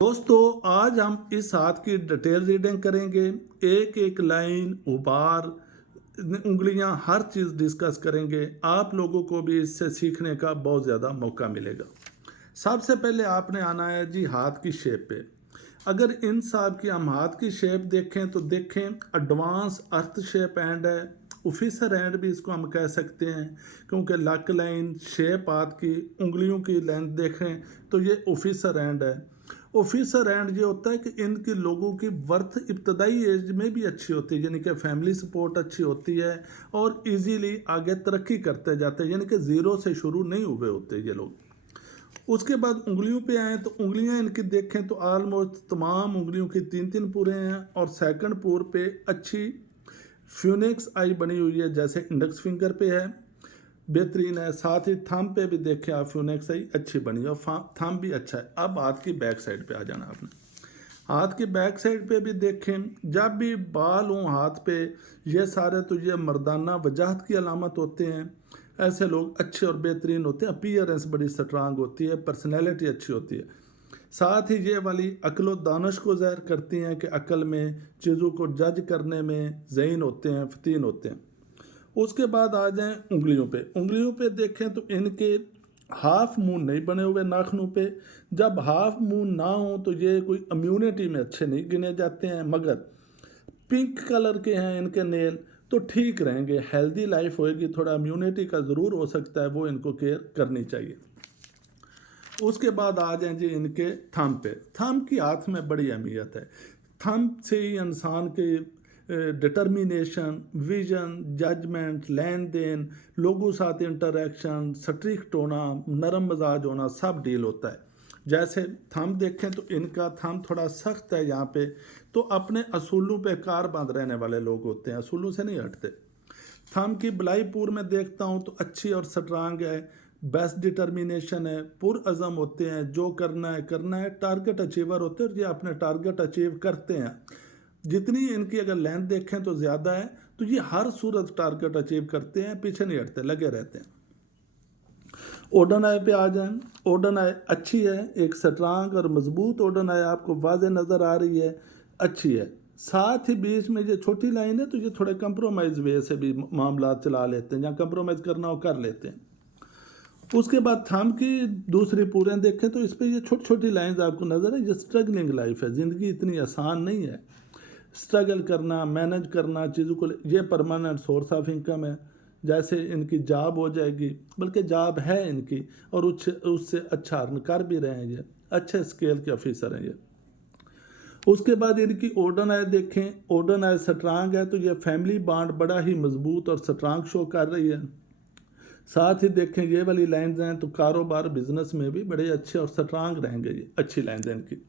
दोस्तों आज हम इस हाथ की डिटेल रीडिंग करेंगे। एक एक लाइन उबार उंगलियां हर चीज़ डिस्कस करेंगे। आप लोगों को भी इससे सीखने का बहुत ज़्यादा मौका मिलेगा। सबसे पहले आपने आना है जी हाथ की शेप पे। अगर इन साहब की हम हाथ की शेप देखें तो देखें एडवांस अर्थ शेप एंड है। ऑफिसर हैंड भी इसको हम कह सकते हैं, क्योंकि लक लाइन शेप हाथ की उंगलियों की लेंथ देखें तो ये ऑफिसर हैंड है। ऑफिसर एंड ये होता है कि इनके लोगों की वर्थ इब्तदाई एज में भी अच्छी होती है, यानी कि फैमिली सपोर्ट अच्छी होती है और इजीली आगे तरक्की करते जाते हैं, यानी कि ज़ीरो से शुरू नहीं हुए होते ये लोग। उसके बाद उंगलियों पे आए तो उंगलियां इनकी देखें तो ऑलमोस्ट तमाम उंगलियों की तीन तीन पूरे हैं और सेकंड पूर पे अच्छी फ्यूनिक्स आई बनी हुई है, जैसे इंडेक्स फिंगर पे है, बेहतरीन है। साथ ही थंब पे भी देखें आप फ्यूनिक्स आई अच्छी बनी है और थंब भी अच्छा है। अब हाथ की बैक साइड पे आ जाना आपने। हाथ की बैक साइड पे भी देखें, जब भी बाल हों हाथ पे, ये सारे तो ये मर्दाना वजाहत की अलामत होते हैं। ऐसे लोग अच्छे और बेहतरीन होते हैं, अपीयरेंस बड़ी स्ट्रांग होती है, पर्सनैलिटी अच्छी होती है। साथ ही ये वाली अक्ल व दानश को ज़ाहिर करती हैं कि अक्ल में चीज़ों को जज करने में ज़हीन होते हैं, फतीन होते हैं। उसके बाद आ जाएं उंगलियों पे। उंगलियों पे देखें तो इनके हाफ मून नहीं बने हुए नाखनों पे। जब हाफ मून ना हो तो ये कोई इम्यूनिटी में अच्छे नहीं गिने जाते हैं, मगर पिंक कलर के हैं इनके नेल तो ठीक रहेंगे, हेल्दी लाइफ होएगी। थोड़ा इम्यूनिटी का ज़रूर हो सकता है, वो इनको केयर करनी चाहिए। उसके बाद आ जाएं जी इनके थंब पे। थंब की हाथ में बड़ी अहमियत है। थंब से ही इंसान के डिटर्मिनेशन, विजन, जजमेंट, लेन देन, लोगों साथ इंटरेक्शन, स्ट्रिक्ट होना, नरम मजाज होना सब डील होता है। जैसे थंब देखें तो इनका थंब थोड़ा सख्त है यहाँ पे, तो अपने असूलों पे कारबंद रहने वाले लोग होते हैं, असूलों से नहीं हटते। थंब की बलाईपुर में देखता हूँ तो अच्छी और स्ट्रांग है, बेस्ट डिटर्मिनेशन है, पुरअज़म होते हैं, जो करना है, टारगेट अचीवर होते हैं और ये अपने टारगेट अचीव करते हैं। जितनी इनकी अगर लेंथ देखें तो ज़्यादा है, तो ये हर सूरत टारगेट अचीव करते हैं, पीछे नहीं हटते, लगे रहते हैं। ओडन आई पे आ जाएं। ओडन आई अच्छी है, एक स्ट्रांग और मजबूत ओडन आई आपको वाजे नज़र आ रही है, अच्छी है। साथ ही बीच में ये छोटी लाइन है तो ये थोड़े कंप्रोमाइज़ वे से भी मामला चला लेते हैं, जहाँ कंप्रोमाइज़ करना हो कर लेते हैं। उसके बाद थंब की दूसरी पूरें देखें तो इस पर ये छोटी छोटी लाइंस आपको नज़र है। ये स्ट्रगलिंग लाइफ है, ज़िंदगी इतनी आसान नहीं है। स्ट्रगल करना, मैनेज करना चीज़ों को, ये परमानेंट सोर्स ऑफ इनकम है। जैसे इनकी जॉब हो जाएगी, बल्कि जॉब है इनकी और उससे अच्छा अर्न कर भी रहे हैं, ये अच्छे स्केल के ऑफिसर हैं ये। उसके बाद इनकी ओडन आय देखें, ओडन आय स्ट्रांग है तो ये फैमिली बॉन्ड बड़ा ही मजबूत और स्ट्रांग शो कर रही है। साथ ही देखें ये वाली लाइन्स हैं तो कारोबार बिजनेस में भी बड़े अच्छे और स्ट्रांग रहेंगे, ये अच्छी लाइन्स हैं इनकी।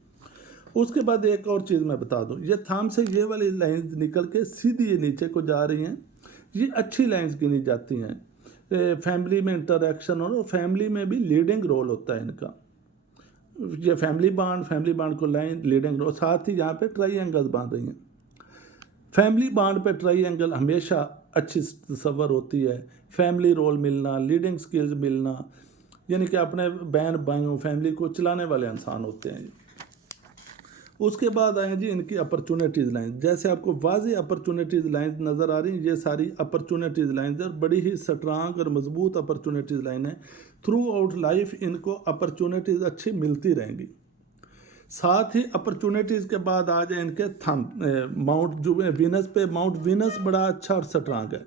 उसके बाद एक और चीज़ मैं बता दूं, ये थंब से ये वाली लाइंस निकल के सीधी ये नीचे को जा रही हैं, ये अच्छी लाइंस गिनी जाती हैं। फैमिली में इंटरेक्शन और फैमिली में भी लीडिंग रोल होता है इनका। ये फैमिली बाड को लाइन लीडिंग रोल। साथ ही यहाँ पे ट्राई बांध रही हैं। फैमिली बाड पे ट्राई हमेशा अच्छी तस्वर होती है। फैमिली रोल मिलना, लीडिंग स्किल्स मिलना, यानी कि अपने बहन भाइयों फैमिली को चलाने वाले इंसान होते हैं। उसके बाद आए जी इनकी अपॉर्चुनिटीज़ लाइन। जैसे आपको वाज़ेह अपॉर्चुनिटीज़ लाइन नज़र आ रही हैं, ये सारी अपॉर्चुनिटीज़ लाइन और बड़ी ही स्ट्रांग और मजबूत अपॉर्चुनिटीज़ लाइन है। थ्रू आउट लाइफ इनको अपॉर्चुनिटीज़ अच्छी मिलती रहेंगी। साथ ही अपॉर्चुनिटीज़ के बाद आ जाए इनके थंब माउंट जो वीनस पे। माउंट वीनस बड़ा अच्छा और स्ट्रांग है।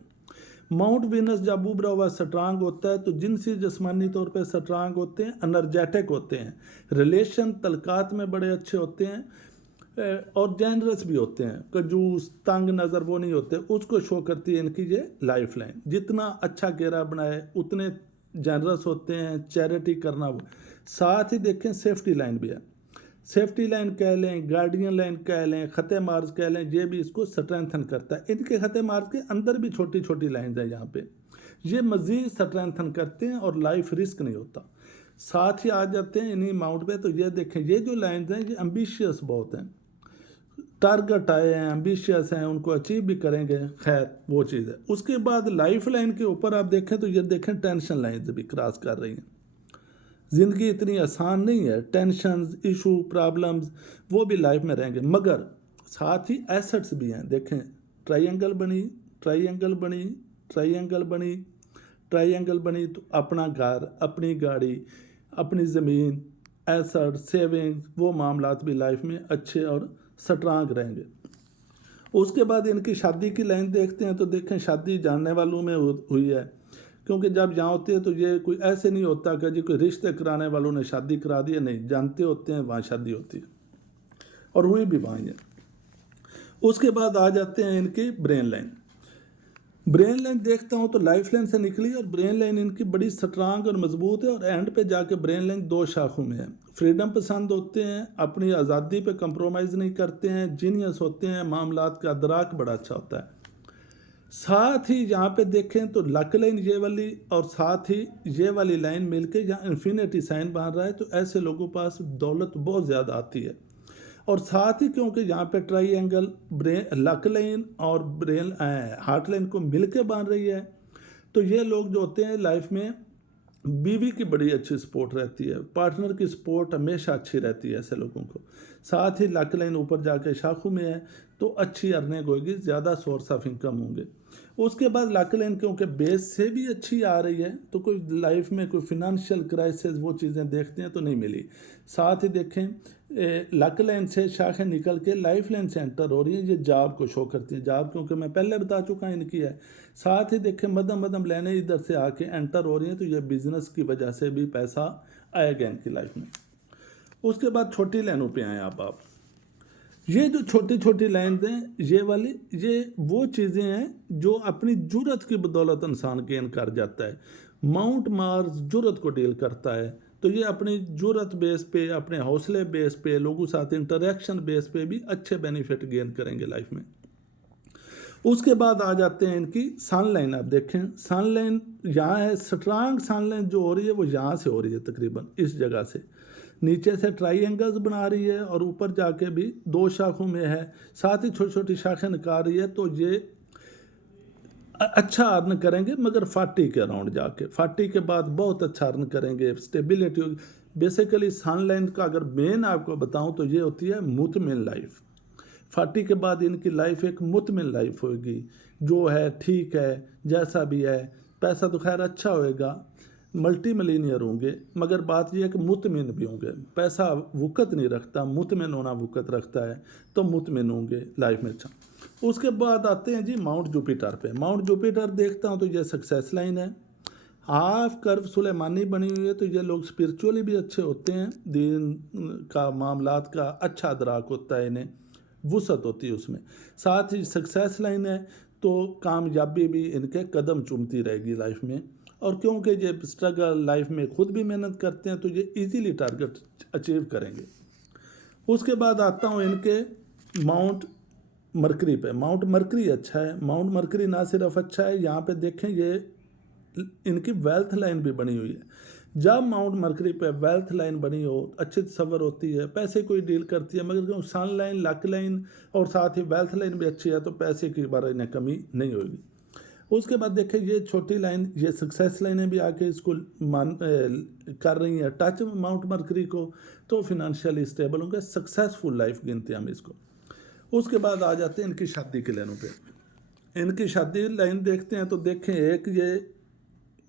माउंट वीनस जब उभरा हुआ स्ट्रांग होता है तो जिनसी जिस्मानी तौर पे स्ट्रांग होते हैं, एनर्जेटिक होते हैं, रिलेशन तलकात में बड़े अच्छे होते हैं और जेनरस भी होते हैं। कंजूस तंग नज़र वो नहीं होते, उसको शो करती है इनकी ये लाइफ लाइन। जितना अच्छा घेरा बनाए उतने जेनरस होते हैं, चैरिटी करना वो। साथ ही देखें सेफ्टी लाइन भी है। सेफ्टी लाइन कह लें, गार्डियन लाइन कह लें, ख़त मार्ज कह लें, ये भी इसको स्ट्रेंथन करता है। इनके ख़त मार्ज के अंदर भी छोटी छोटी लाइन्स हैं यहाँ पे, ये मज़ीद स्ट्रेंथन करते हैं और लाइफ रिस्क नहीं होता। साथ ही आ जाते हैं इन्हीं माउंट पे तो ये देखें, ये जो लाइन्स हैं ये एम्बिशियस बहुत हैं, टारगेट आए हैं, एम्बिशियस हैं, उनको अचीव भी करेंगे, खैर वो चीज़ है। उसके बाद लाइफ लाइन के ऊपर आप देखें तो ये देखें टेंशन लाइन भी क्रॉस कर रही हैं। ज़िंदगी इतनी आसान नहीं है, टेंशन्स, इशू, प्रॉब्लम्स वो भी लाइफ में रहेंगे, मगर साथ ही एसेट्स भी हैं। देखें, ट्रायंगल बनी, ट्रायंगल बनी, ट्रायंगल बनी, ट्रायंगल बनी, तो अपना घर, अपनी गाड़ी, अपनी ज़मीन, एसेट, सेविंग्स, वो मामलात भी लाइफ में अच्छे और स्ट्रांग रहेंगे। उसके बाद इनकी शादी की लाइन देखते हैं, तो देखें शादी जानने वालों में हुई है, क्योंकि जब यहाँ होती है तो ये कोई ऐसे नहीं होता कि जी कोई रिश्ते कराने वालों ने शादी करा दी है, नहीं, जानते होते हैं वहाँ शादी होती है और हुई भी वहाँ है। उसके बाद आ जाते हैं इनकी ब्रेन लाइन। ब्रेन लाइन देखता हूँ तो लाइफ लाइन से निकली और ब्रेन लाइन इनकी बड़ी स्ट्रांग और मजबूत है, और एंड पे जाके ब्रेन लाइन 2 शाखों में है। फ्रीडम पसंद होते हैं, अपनी आज़ादी पे कंप्रोमाइज़ नहीं करते हैं, जीनियस होते हैं, मामलात का अदराक बड़ा अच्छा होता है। साथ ही यहाँ पे देखें तो लक लाइन ये वाली और साथ ही ये वाली लाइन मिलके यहाँ इन्फिनिटी साइन बन रहा है, तो ऐसे लोगों के पास दौलत बहुत ज़्यादा आती है। और साथ ही क्योंकि यहाँ पे ट्रायंगल ब्रेन लक लाइन और ब्रेन हार्ट लाइन को मिलके बन रही है, तो ये लोग जो होते हैं लाइफ में बीवी की बड़ी अच्छी सपोर्ट रहती है, पार्टनर की सपोर्ट हमेशा अच्छी रहती है ऐसे लोगों को। साथ ही लक लाइन ऊपर जाके शाखों में है तो अच्छी अर्निंग होगी, ज़्यादा सोर्स ऑफ इनकम होंगे। उसके बाद लक लाइन क्योंकि बेस से भी अच्छी आ रही है, तो कोई लाइफ में कोई फिनंशियल क्राइसिस वो चीज़ें देखते हैं तो नहीं मिली। साथ ही देखें लक लाइन से शाखें निकल के लाइफ लाइन से एंटर हो रही है, ये जॉब को शो करती है, जॉब क्योंकि मैं पहले बता चुका हूँ इनकी है। साथ ही देखें मध्यम मध्यम लाइनें इधर से आके एंटर हो रही हैं, तो ये बिजनेस की वजह से भी पैसा आएगा इनकी लाइफ में। उसके बाद छोटी लाइनों पे आए आप ये जो छोटी छोटी लाइन हैं ये वाली, ये वो चीज़ें हैं जो अपनी जुर्रत की बदौलत इंसान गेन कर जाता है। माउंट मार्स जुर्रत को डील करता है, तो ये अपनी जुर्रत बेस पे, अपने हौसले बेस पे, लोगों साथ इंटरेक्शन बेस पे भी अच्छे बेनिफिट गेन करेंगे लाइफ में। उसके बाद आ जाते हैं इनकी सन लाइन। आप देखें सन लाइन यहाँ है, स्ट्रांग सन लाइन जो हो रही है वो यहाँ से हो रही है, तकरीबन इस जगह से नीचे से ट्रायंगल्स बना रही है और ऊपर जाके भी 2 शाखों में है, साथ ही छोटी छोटी शाखें निकाल रही है, तो ये अच्छा अर्न करेंगे, मगर 40 के अराउंड जाके 40 के बाद बहुत अच्छा अर्न करेंगे, स्टेबिलिटी होगी। बेसिकली सन लाइन का अगर मेन आपको बताऊं तो ये होती है मुतमिन लाइफ। 40 के बाद इनकी लाइफ एक मुतमिन लाइफ होगी, जो है ठीक है, जैसा भी है, पैसा तो खैर अच्छा होएगा, मल्टी मिलीनियर होंगे, मगर बात यह है कि मुतमिन भी होंगे। पैसा वक़्त नहीं रखता, मुतमिन होना वक़्त रखता है, तो मुतमिन होंगे लाइफ में। अच्छा, उसके बाद आते हैं जी माउंट जुपिटर पे। माउंट जुपिटर देखता हूँ तो ये सक्सेस लाइन है, हाफ कर्व सुलेमानी बनी हुई है, तो ये लोग स्पिरिचुअली भी अच्छे होते हैं, दीन का मामलात का अच्छा अदराक होता है, इन्हें वुसत होती है उसमें। साथ ही सक्सेस लाइन है तो कामयाबी भी इनके कदम चूमती रहेगी लाइफ में, और क्योंकि ये स्ट्रगल लाइफ में खुद भी मेहनत करते हैं तो ये इजीली टारगेट अचीव करेंगे। उसके बाद आता हूँ इनके माउंट मरकरी पे। माउंट मरकरी अच्छा है, माउंट मरकरी ना सिर्फ अच्छा है, यहाँ पे देखें ये इनकी वेल्थ लाइन भी बनी हुई है। जब माउंट मरकरी पे वेल्थ लाइन बनी हो, अच्छी तस्वर होती है, पैसे कोई डील करती है, मगर क्यों सन लाइन, लक लाइन और साथ ही वेल्थ लाइन भी अच्छी है, तो पैसे की बार इन्हें कमी नहीं होगी। उसके बाद देखें ये छोटी लाइन, ये सक्सेस लाइनें भी आके इसको कर रही हैं टच माउंट मरकरी को, तो फिनंशियली स्टेबल होंगे, सक्सेसफुल लाइफ गिनते हैं हम इसको। उसके बाद आ जाते हैं इनकी शादी की लाइनों पे। इनकी शादी लाइन देखते हैं तो देखें एक ये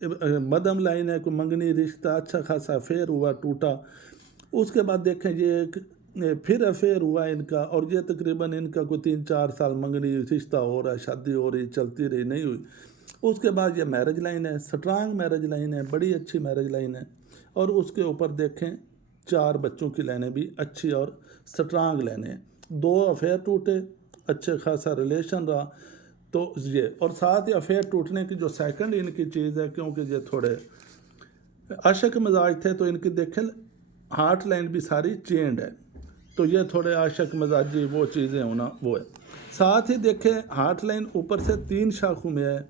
मध्यम लाइन है, कोई मंगनी रिश्ता अच्छा खासा अफेयर हुआ, टूटा। उसके बाद देखें ये एक फिर अफेयर हुआ इनका, और ये तकरीबन इनका कोई 3-4 साल मंगनी रिश्ता हो रहा है, शादी हो रही, चलती रही, नहीं हुई। उसके बाद ये मैरिज लाइन है, स्ट्रांग मैरिज लाइन है, बड़ी अच्छी मैरिज लाइन है। और उसके ऊपर देखें 4 बच्चों की लाइनें भी अच्छी और स्ट्रांग लाइनें हैं। 2 अफेयर टूटे, अच्छे खासा रिलेशन रहा, तो ये, और साथ ही अफेयर टूटने की जो सेकंड इनकी चीज़ है, क्योंकि ये थोड़े आशिक मिजाज थे, तो इनकी देखें हार्ट लाइन भी सारी चेंड है, तो ये थोड़े आशिक मिजाजी वो चीज़ें होना वो है। साथ ही देखें हार्ट लाइन ऊपर से 3 शाखों में है,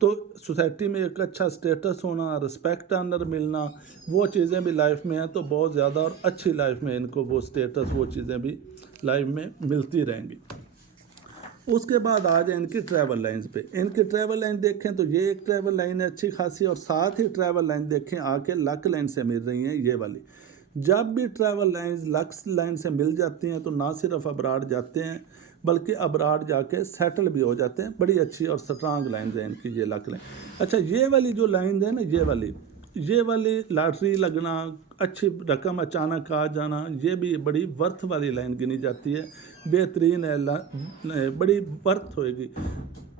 तो सोसाइटी में एक अच्छा स्टेटस होना, रिस्पेक्ट ऑनर मिलना, वो चीज़ें भी लाइफ में हैं, तो बहुत ज़्यादा और अच्छी लाइफ में इनको वो स्टेटस, वो चीज़ें भी लाइफ में मिलती रहेंगी। उसके बाद आ जाए इनकी ट्रैवल लाइन्स पे। इनकी ट्रैवल लाइन देखें तो ये एक ट्रैवल लाइन है अच्छी खासी, और साथ ही ट्रैवल लाइन देखें आके लक लाइन से मिल रही हैं ये वाली। जब भी ट्रैवल लाइन्स लक्स लाइन से मिल जाती हैं तो ना सिर्फ अब्राड जाते हैं बल्कि अब्राड जाके सेटल भी हो जाते हैं। बड़ी अच्छी और स्ट्रांग लाइन है इनकी ये लक लाइन। अच्छा, ये वाली जो लाइन है ना, ये वाली लॉटरी लगना, अच्छी रकम अचानक आ जाना, ये भी बड़ी वर्थ वाली लाइन गिनी जाती है। बेहतरीन है, बड़ी वर्थ होएगी।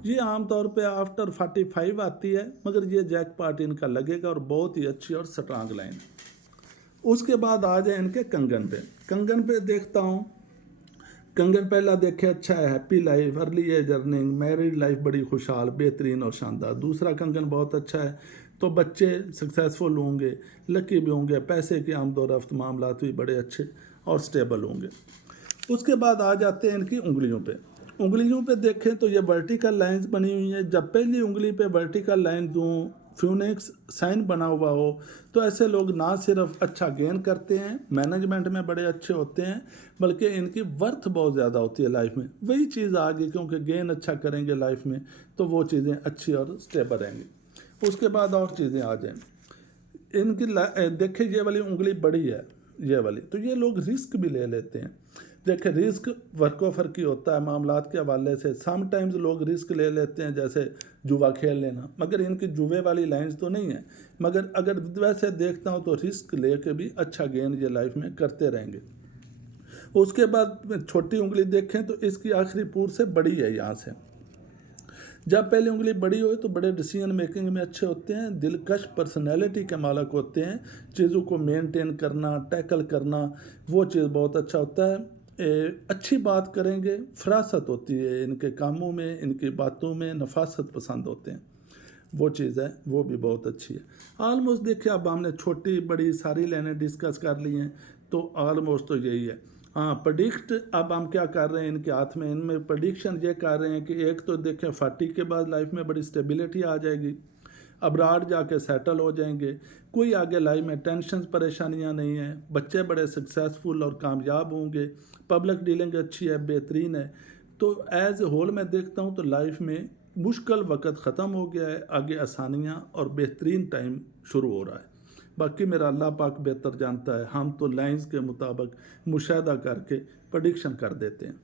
ये आमतौर पे आफ्टर 45 आती है, मगर ये जैकपॉट इनका लगेगा और बहुत ही अच्छी और स्ट्रांग लाइन है। उसके बाद आ जाए इनके कंगन पे। कंगन पे देखता हूँ, कंगन पहला देखे अच्छा है, happy life, early age earning, married life बड़ी खुशहाल, बेहतरीन और शानदार। दूसरा कंगन बहुत अच्छा है, तो बच्चे सक्सेसफुल होंगे, लकी भी होंगे, पैसे की आमदोरफ्त मामलात भी बड़े अच्छे और स्टेबल होंगे। उसके बाद आ जाते हैं इनकी उंगलियों पे। उंगलियों पे देखें तो ये वर्टिकल लाइंस बनी हुई हैं। जब पहली उंगली पे वर्टिकल लाइन दूँ, फ्यूनिक्स साइन बना हुआ हो, तो ऐसे लोग ना सिर्फ अच्छा गेन करते हैं, मैनेजमेंट में बड़े अच्छे होते हैं, बल्कि इनकी वर्थ बहुत ज़्यादा होती है लाइफ में। वही चीज़ आगे, क्योंकि गेन अच्छा करेंगे लाइफ में तो वो चीज़ें अच्छी और स्टेबल रहेंगी। उसके बाद और चीज़ें आ जाएँ इनकी। देखिए ये वाली उंगली बड़ी है, ये वाली, तो ये लोग रिस्क भी ले लेते हैं। देखिए रिस्क वर्क ऑफर की होता है मामलात के हवाले से। समटाइम्स लोग रिस्क ले लेते हैं, जैसे जुआ खेल लेना, मगर इनकी जुए वाली लाइंस तो नहीं है। मगर अगर वैसे देखता हूँ तो रिस्क ले के भी अच्छा गेन ये लाइफ में करते रहेंगे। उसके बाद छोटी उंगली देखें तो इसकी आखिरी पूर से बड़ी है यहाँ से। जब पहली उंगली बड़ी हो तो बड़े डिसीजन मेकिंग में अच्छे होते हैं, दिलकश पर्सनैलिटी के मालक होते हैं, चीज़ों को मेंटेन करना, टैकल करना, वो चीज़ बहुत अच्छा होता है। अच्छी बात करेंगे, फरासत होती है इनके कामों में, इनकी बातों में नफासत पसंद होते हैं, वो चीज़ है वो भी बहुत अच्छी है। आलमोस्ट देखिए अब हमने छोटी बड़ी सारी लाइनें डिस्कस कर ली हैं, तो आलमोस्ट तो यही है। हाँ, प्रडिक्ट अब हम क्या कर रहे हैं इनके हाथ में, इनमें प्रडिक्शन ये कर रहे हैं कि एक तो देखें 40 के बाद लाइफ में बड़ी स्टेबिलिटी आ जाएगी, अब्राड जाके सेटल हो जाएंगे, कोई आगे लाइफ में टेंशन परेशानियां नहीं हैं, बच्चे बड़े सक्सेसफुल और कामयाब होंगे, पब्लिक डीलिंग अच्छी है, बेहतरीन है। तो एज ए होल मैं देखता हूँ तो लाइफ में मुश्किल वक्त ख़त्म हो गया है, आगे आसानियाँ और बेहतरीन टाइम शुरू हो रहा है। बाकी मेरा अल्लाह पाक बेहतर जानता है, हम तो लाइंस के मुताबिक मुशाहदा करके प्रडिक्शन कर देते हैं।